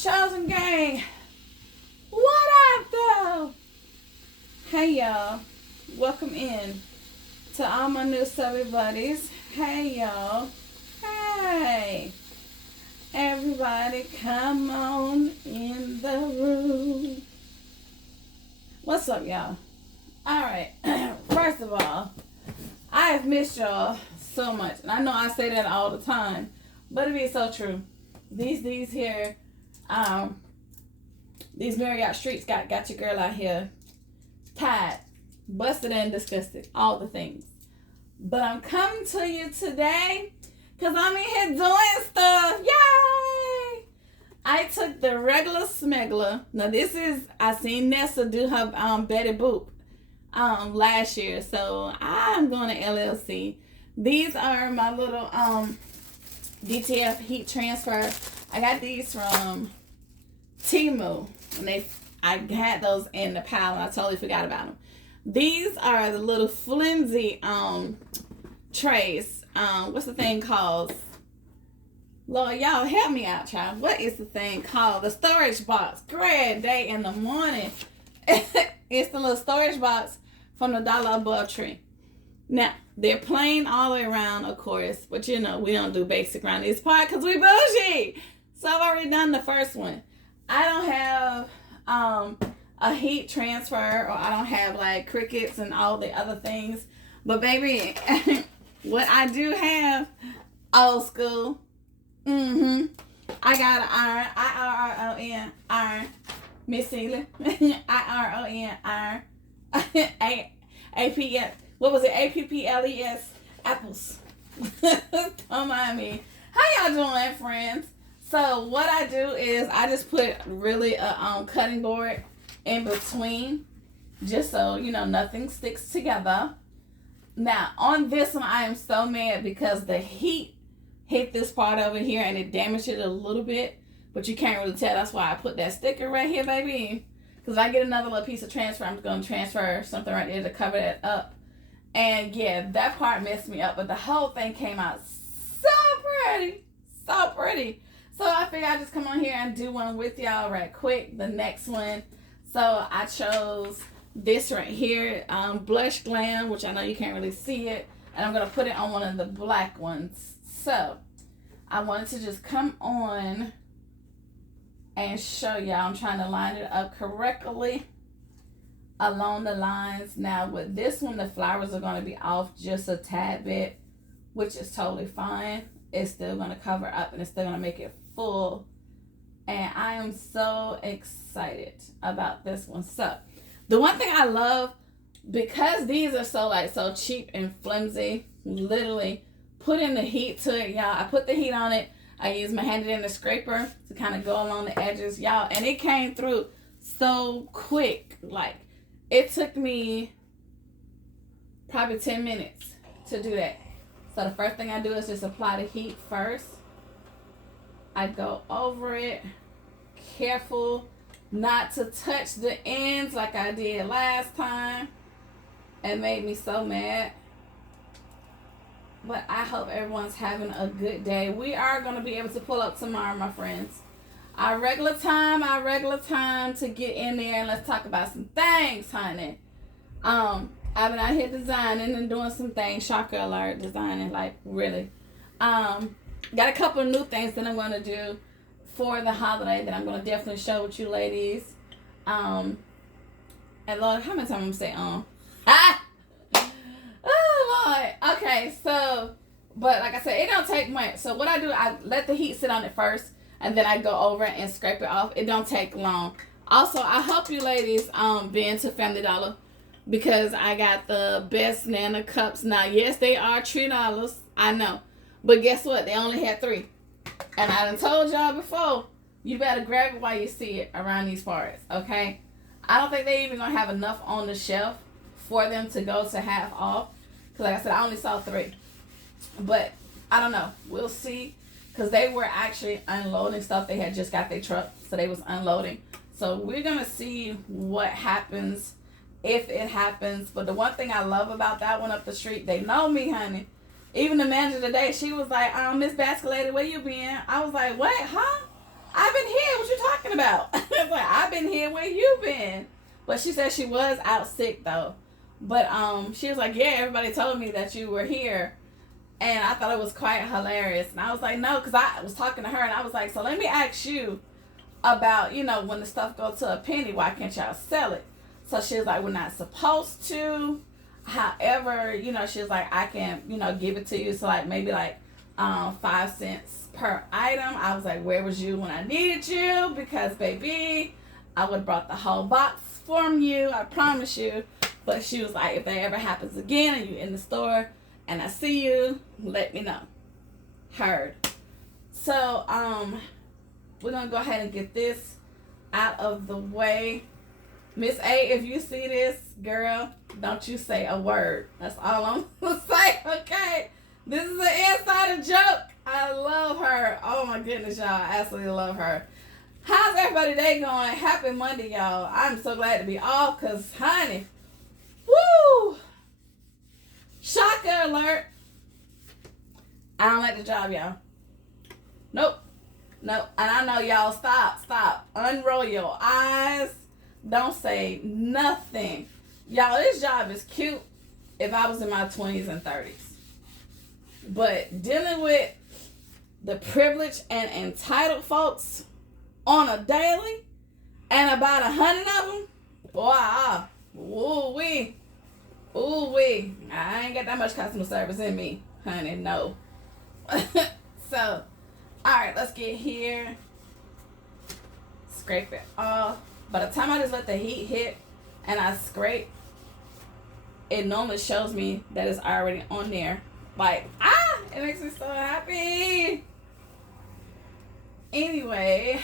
Chosen gang, what up though? Hey y'all, welcome in to all my new subby buddies. Hey y'all, hey everybody, come on in the room. What's up, y'all? All right, first of all, I have missed y'all so much, and I know I say that all the time, but it is so true. These here. These Marriott streets got your girl out here tired, busted and disgusted, all the things. But I'm coming to you today because I'm in here doing stuff. Yay! I took the regular smuggler. Now this is, I seen Nessa do her Betty Boop last year. So I'm going to LLC. These are my little DTF heat transfer. I got these from Temu, and I had those in the pile and I totally forgot about them. These are the little flimsy trays. What's the thing called? Lord, y'all help me out, child. What is the thing called? The storage box. Great day in the morning. It's the little storage box from the Dollar Above tree. Now, they're plain all the way around, of course, but you know, we don't do basic around this part because we bougie. So I've already done the first one. I don't have a heat transfer, or I don't have like crickets and all the other things. But baby, what I do have, old school. I got an iron, I-R-R-O-N, iron. Miss Celia, I-R-O-N, iron. A-P-S, what was it? A-P-P-L-E-S, apples. Don't mind me. How y'all doing, friends? So what I do is I just put really a cutting board in between, just so you know nothing sticks together. Now on this one I am so mad because the heat hit this part over here and it damaged it a little bit, but you can't really tell. That's why I put that sticker right here, baby. Because if I get another little piece of transfer, I'm going to transfer something right there to cover that up. And yeah, that part messed me up, but the whole thing came out so pretty, so pretty. So I figured I'd just come on here and do one with y'all right quick. The next one. So I chose this right here, Blush Glam, which I know you can't really see it. And I'm going to put it on one of the black ones. So I wanted to just come on and show y'all. I'm trying to line it up correctly along the lines. Now with this one, the flowers are going to be off just a tad bit, which is totally fine. It's still going to cover up and it's still going to make it full. And I am so excited about this one. So the one thing I love, because these are so cheap and flimsy, literally putting the heat to it, y'all. I put the heat on it. I use my hand in the scraper to kind of go along the edges, y'all. And it came through so quick. Like, it took me probably 10 minutes to do that. So the first thing I do is just apply the heat first. I go over it, careful not to touch the ends like I did last time. It made me so mad. But I hope everyone's having a good day. We are going to be able to pull up tomorrow, my friends. Our regular time to get in there and let's talk about some things, honey. I've been out here designing and doing some things. Shocker alert, designing, like, really. Got a couple of new things that I'm going to do for the holiday that I'm going to definitely show with you ladies. And Lord, how many times I'm going to say Ah! Oh, Lord. Okay, so, but like I said, it don't take much. So what I do, I let the heat sit on it first, and then I go over and scrape it off. It don't take long. Also, I hope you ladies been to Family Dollar, because I got the best Nana cups. Now, yes, they are $3. I know. But guess what? They only had 3. And I done told y'all before, you better grab it while you see it around these parts, okay? I don't think they even going to have enough on the shelf for them to go to half off. Because like I said, I only saw 3. But I don't know. We'll see. Because they were actually unloading stuff. They had just got their truck, so they was unloading. So we're going to see what happens, if it happens. But the one thing I love about that one up the street, they know me, honey. Even the manager today, she was like, Miss Basket Lady, where you been? I was like, what? Huh? I've been here. what you talking about? It's like, I've been here where you been. But she said she was out sick though. But she was like, yeah, everybody told me that you were here. And I thought it was quite hilarious. And I was like, no, because I was talking to her and I was like, so let me ask you about, you know, when the stuff goes to a penny, why can't y'all sell it? So she was like, we're not supposed to. However, you know, she was like, I can, you know, give it to you. So like maybe like 5 cents per item. I was like, where was you when I needed you? Because baby, I would have brought the whole box from you, I promise you. But she was like, if that ever happens again and you in the store and I see you, let me know. Heard. So we're gonna go ahead and get this out of the way. Miss A, if you see this, girl, don't you say a word. That's all I'm gonna say, okay? This is an insider joke. I love her. Oh my goodness, y'all. I absolutely love her. How's everybody day going? Happy Monday, y'all. I'm so glad to be off because, honey, woo! Shocker alert. I don't like the job, y'all. Nope. And I know y'all, stop. Unroll your eyes. Don't say nothing. Y'all, this job is cute if I was in my 20s and 30s. But dealing with the privileged and entitled folks on a daily and about 100 of them, boy, ooh-wee. I ain't got that much customer service in me, honey, no. So, alright, let's get here. Scrape it off. By the time I just let the heat hit and I scrape, it normally shows me that it's already on there. Like, it makes me so happy. Anyway,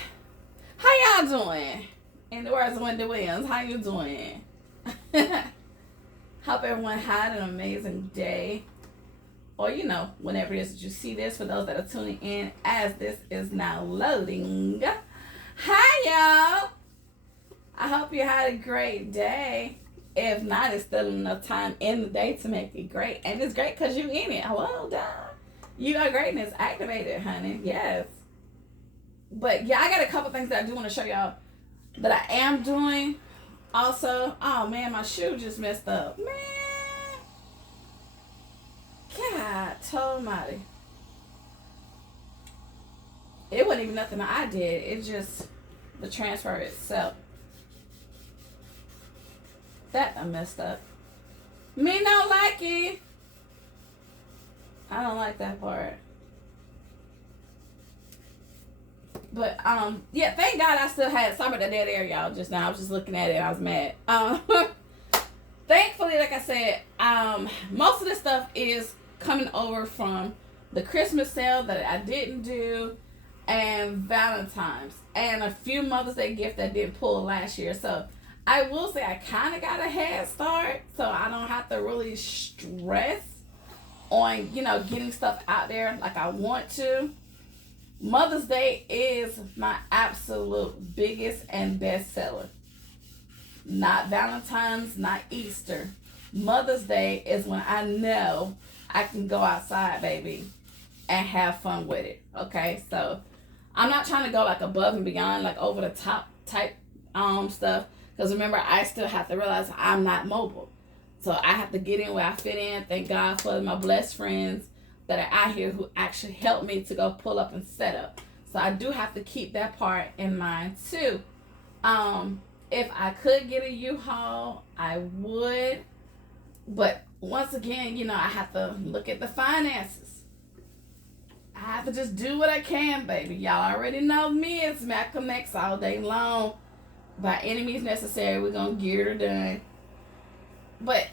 how y'all doing? In the words of Wendy Williams, how you doing? Hope everyone had an amazing day. Or, you know, whenever it is that you see this, for those that are tuning in as this is now loading. Hi, y'all. I hope you had a great day. If not, it's still enough time in the day to make it great. And it's great because you in it. Well done. You got greatness activated, honey. Yes. But, yeah, I got a couple things that I do want to show y'all that I am doing. Also, oh, man, my shoe just messed up. Man. God almighty. It wasn't even nothing I did. It's just the transfer itself. That I messed up. Me don't like it. I don't like that part. But yeah, thank God I still had some of the dead air, y'all. Just now, I was just looking at it. I was mad. Thankfully, like I said, most of this stuff is coming over from the Christmas sale that I didn't do, and Valentine's, and a few Mother's Day gifts that didn't pull last year. So I will say I kind of got a head start, so I don't have to really stress on, you know, getting stuff out there like I want to. Mother's Day is my absolute biggest and best seller. Not Valentine's, not Easter. Mother's Day is when I know I can go outside, baby, and have fun with it. Okay, so I'm not trying to go like above and beyond, like over the top type stuff. Because remember, I still have to realize I'm not mobile. So I have to get in where I fit in. Thank God for my blessed friends that are out here who actually help me to go pull up and set up. So I do have to keep that part in mind too. If I could get a U-Haul, I would. But once again, you know, I have to look at the finances. I have to just do what I can, baby. Y'all already know me. It's Malcolm X all day long. By any means necessary, we're going to get her done. But,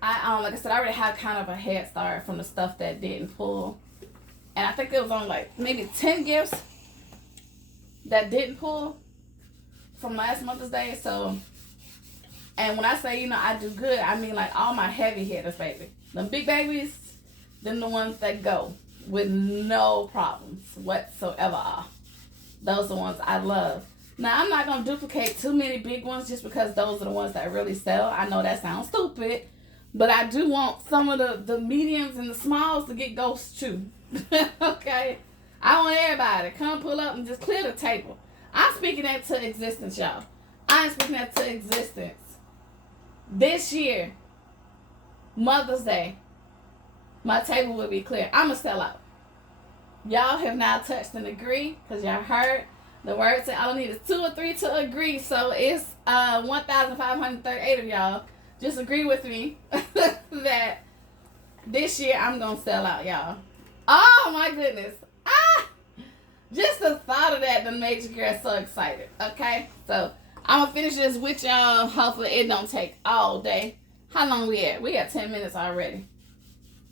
like I said, I already have kind of a head start from the stuff that didn't pull. And I think there was only like maybe 10 gifts that didn't pull from last Mother's Day. So, and when I say, you know, I do good, I mean like all my heavy hitters, baby. The big babies, them the ones that go with no problems whatsoever. Those are the ones I love. Now, I'm not going to duplicate too many big ones just because those are the ones that really sell. I know that sounds stupid, but I do want some of the mediums and the smalls to get ghosts too. Okay? I want everybody to come pull up and just clear the table. I'm I'm speaking that to existence, y'all. I'm speaking that to existence. This year, Mother's Day, my table will be clear. I'm going to sell out. Y'all have now touched and agree because y'all heard the word say all I need is 2 or 3 to agree. So it's 1,538 of y'all. Just agree with me that this year I'm going to sell out, y'all. Oh my goodness. Just the thought of that done made your girl so excited. Okay? So I'm going to finish this with y'all. Hopefully it don't take all day. How long we at? We got 10 minutes already.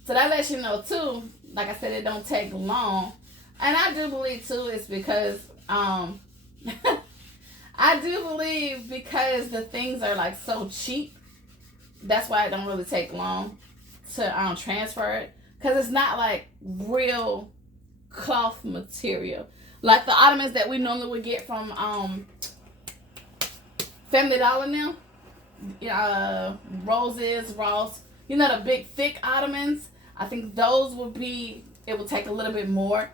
So that lets you know too, like I said, it don't take long. And I do believe too it's because I do believe because the things are like so cheap. That's why it don't really take long to transfer it. Because it's not like real cloth material. Like the ottomans that we normally would get from Family Dollar now. Roses, Ross. You know the big thick ottomans? I think those will be, it will take a little bit more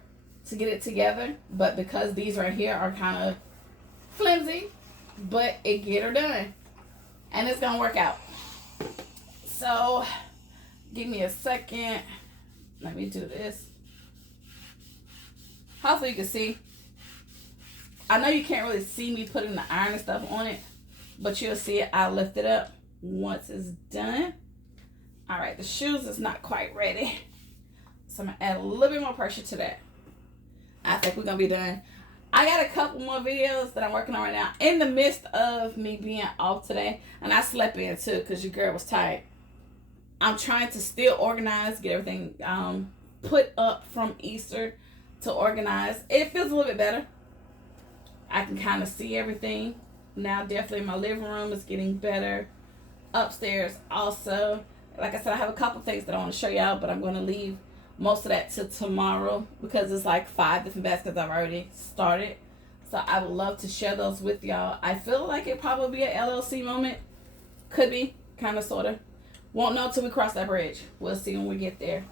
to get it together. But because these right here are kind of flimsy, but it get her done. And it's going to work out. So, give me a second. Let me do this. Hopefully you can see. I know you can't really see me putting the iron and stuff on it, but you'll see it. I'll lift it up once it's done. All right, the shoes is not quite ready. So I'm going to add a little bit more pressure to that. I think we're going to be done. I got a couple more videos that I'm working on right now in the midst of me being off today. And I slept in too because your girl was tired. I'm trying to still organize, get everything put up from Easter to organize. It feels a little bit better. I can kind of see everything. Now definitely my living room is getting better. Upstairs also. Like I said, I have a couple things that I want to show y'all, but I'm going to leave most of that to tomorrow because it's like 5 different baskets I've already started. So I would love to share those with y'all. I feel like it probably be a LLC moment. Could be, kind of, sort of. Won't know till we cross that bridge. We'll see when we get there.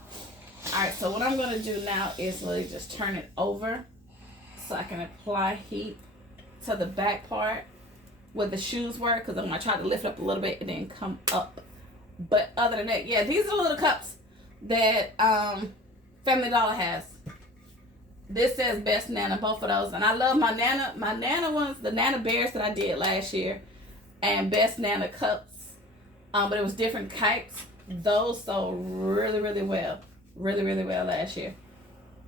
Alright, so what I'm going to do now is really just turn it over so I can apply heat to the back part where the shoes were, because I'm going to try to lift up a little bit and then come up. But other than that, yeah, these are the little cups that Family Dollar has. This says Best Nana, both of those. And I love my Nana ones, the Nana Bears that I did last year, and Best Nana cups. But it was different types. Those sold really, really well. Really, really well last year.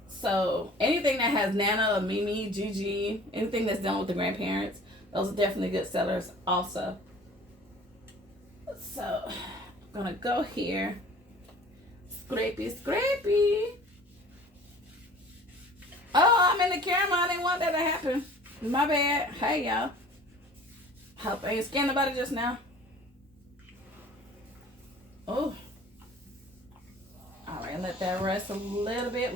So anything that has Nana or Mimi, Gigi, anything that's done with the grandparents, those are definitely good sellers also. So I'm gonna go here. Scrapey, scrapey. Oh, I'm in the camera. I didn't want that to happen. My bad. Hey, y'all. Hope I ain't scared nobody just now. Oh. All right, let that rest a little bit.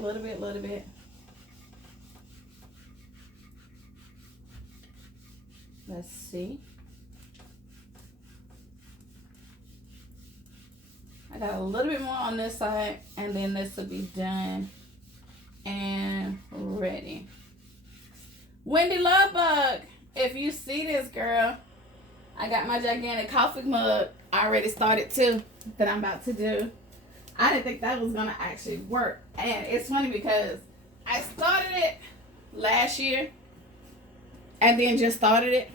Let's see. I got a little bit more on this side, and then this will be done and ready. Wendy Lovebug, if you see this, girl, I got my gigantic coffee mug already started too that I'm about to do. I didn't think that was gonna actually work, and it's funny because I started it last year and then just started it.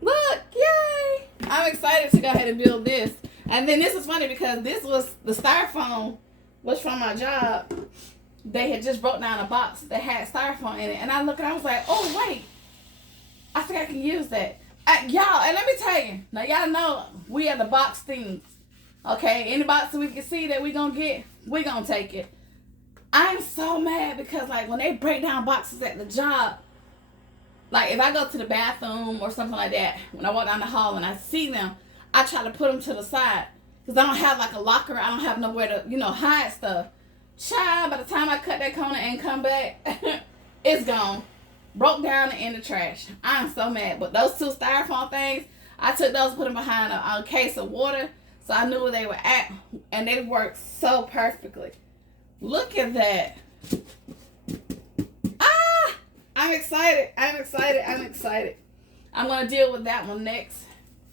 Look, yay! I'm excited to go ahead and build this. And then this is funny because this was the styrofoam was from my job. They had just broke down a box that had styrofoam in it, and I looked and I was like, oh wait, I think I can use that. Y'all, and let me tell you, now y'all know we are the box things. Okay, any box that we can see that we gonna get, we gonna take it. I'm so mad because like when they break down boxes at the job, like if I go to the bathroom or something like that, when I walk down the hall and I see them, I try to put them to the side because I don't have like a locker. I don't have nowhere to, hide stuff. Child, by the time I cut that corner and come back, it's gone. Broke down and in the trash. I'm so mad. But those two styrofoam things, I took those, put them behind a case of water so I knew where they were at, and they worked so perfectly. Look at that. I'm excited. I'm excited. I'm excited. I'm going to deal with that one next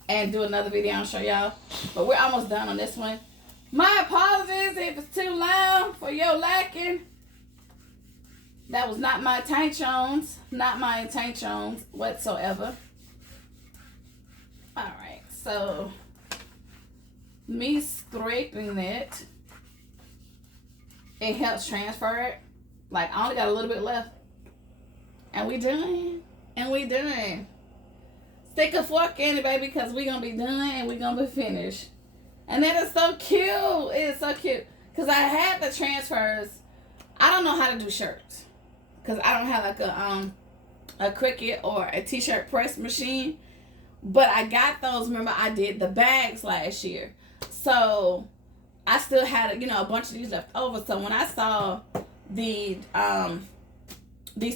and do another video and show y'all. But we're almost done on this one. My apologies if it's too loud for your liking. That was not my intentions. Not my intentions whatsoever. Alright, so me scraping it, it helps transfer it. Like, I only got a little bit left. And we done. And we done. Stick a fork in it, baby, because we going to be done and we going to be finished. And that is so cute. It is so cute. Because I had the transfers. I don't know how to do shirts. Because I don't have like a Cricut or a t-shirt press machine. But I got those. Remember, I did the bags last year. So I still had, a bunch of these left over. So when I saw these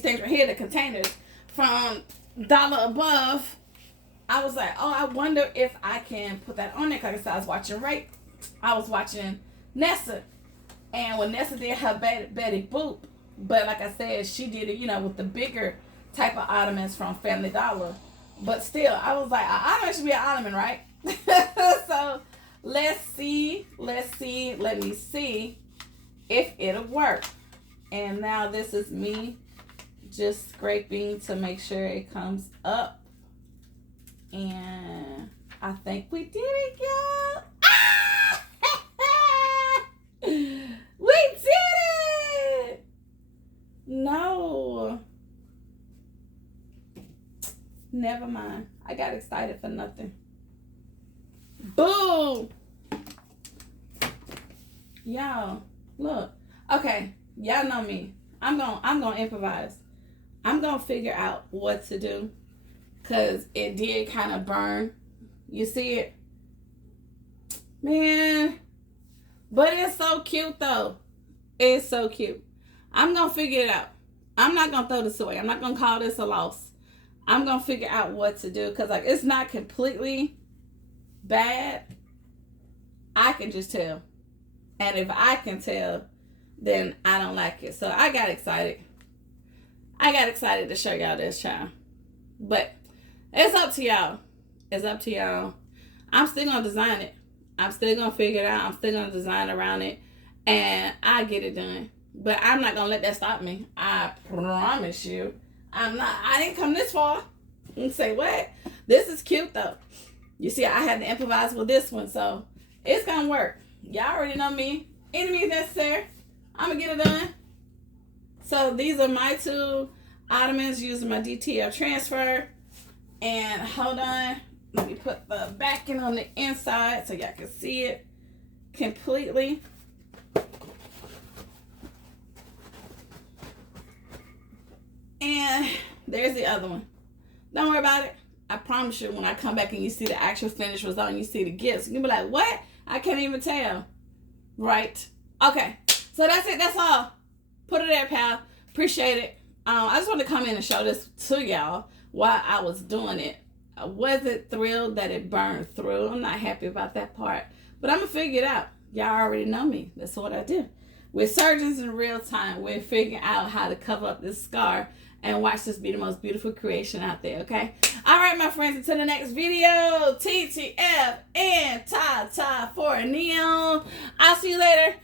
things right here, the containers from Dollar Above, I was like, oh, I wonder if I can put that on there. Like I said, I was watching Nessa. And when Nessa did her Betty Boop, but like I said, she did it, with the bigger type of ottomans from Family Dollar. But still, I was like, an ottoman should be an ottoman, right? So let me see if it'll work. And now this is me just scraping to make sure it comes up. And I think we did it, y'all. Ah! We did it! No. Never mind. I got excited for nothing. Boom! Y'all, look. Okay, y'all know me. I'm gonna improvise. I'm gonna figure out what to do. Cause it did kind of burn. You see it? Man. But it's so cute though. It's so cute. I'm gonna figure it out. I'm not gonna throw this away. I'm not gonna call this a loss. I'm gonna figure out what to do. Cause like it's not completely bad. I can just tell. And if I can tell, then I don't like it. So I got excited. I got excited to show y'all this, child. But it's up to y'all. It's up to y'all. I'm still going to design it. I'm still going to figure it out. I'm still going to design around it. And I get it done. But I'm not going to let that stop me. I promise you. I didn't come this far. And say, what? This is cute, though. You see, I had to improvise with this one. So, it's going to work. Y'all already know me. Any means necessary. I'm going to get it done. So, these are my two ottomans using my DTL transfer. And hold on, let me put the backing on the inside so y'all can see it completely. And there's the other one. Don't worry about it. I promise you, when I come back and you see the actual finished result and you see the gifts, you'll be like, what? I can't even tell. Right? Okay. So that's it. That's all. Put it there, pal. Appreciate it. I just wanted to come in and show this to y'all while I was doing it. I wasn't thrilled that it burned through. I'm not happy about that part. But I'm going to figure it out. Y'all already know me. That's what I do. We're surgeons in real time. We're figuring out how to cover up this scar and watch this be the most beautiful creation out there, okay? All right, my friends, until the next video, TTF and Ta-Ta for Neon. I'll see you later.